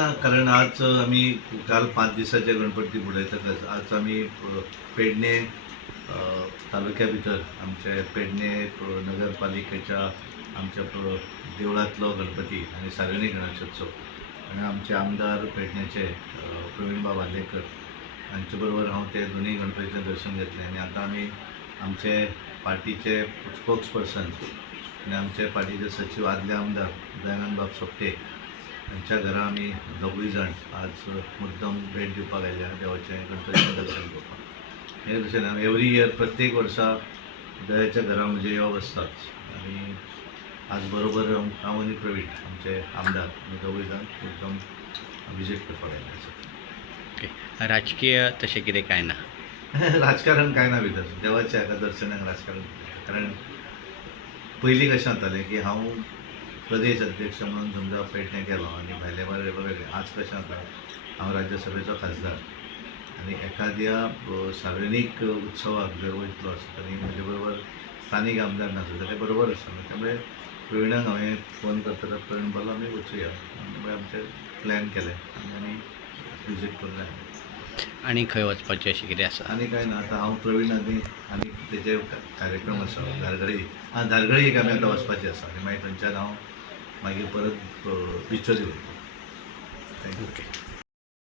ना, कारण आज आम्ही काल 5 दिसाचे गणपती बुडयतकच आज आम्ही पेडणे तालुक्या भितर आमचे पेडणे नगरपालिकेच्या आमच्या देवळांतलो गणपती आणि सार्वजनिक गणेशोत्सव आणि आमचे आमदार पेडण्याचे प्रवीणबा बांदेकर हांचे बरोबर हांव ते दोन्ही गणपतीचें दर्शन घेतलें आणि आता आमी आमचे पार्टीचे स्पोक्स पर्सन आणि आमचे पार्टीचे सचिव आदले आमदार दयानंद सोपटे हांच्या घरा आमी दोगूय जाण आज मुद्दम भेट दिवपाक आयल्या देवाचें गणपतीचें दर्शन घेवपाक. हे दर्शन एवरी इयर प्रत्येक वर्सा दयाच्या घरा म्हणजे येवप आसताच आणि आज बरोबर हांव आनी प्रवीण आमचे आमदार आमी दोगूय जाण मुद्दम विजीट करपाक आयले आसात. ओके, राजकीय तशें कितें कांय ना? राजकारण कांय ना भितर देवाच्या हाका दर्शनाक राजकारण. कारण पयलीं कशें जातालें की हांव प्रदेश अध्यक्ष म्हणून समजा पेडणे गेलो आनी भायले वेगळे. आज कशें जाता हांव राज्यसभेचो खासदार आनी एखाद्या सार्वजनीक उत्सवाक जर वयतलो आसता आनी म्हजे बरोबर स्थानीक आमदार नासता जाल्यार बरोबर आसता. त्यामुळे प्रवीणाक हांवें फोन करतना प्रवीण बोलो आमी वचुया त्यामुळे आमचे प्लॅन केले आनी विजीट करून आनी खंय वचपाचें अशें कितें आसा? आनी कांय ना. आतां हांव प्रवीण आनी तेजे कार्यक्रम आसा धारगळी. धारगळी एक आमी आतां वचपाचें आसा आनी मागीर थंयच्यान हांव मागीर परत बिचोली वयता. थँक्यू. ओके.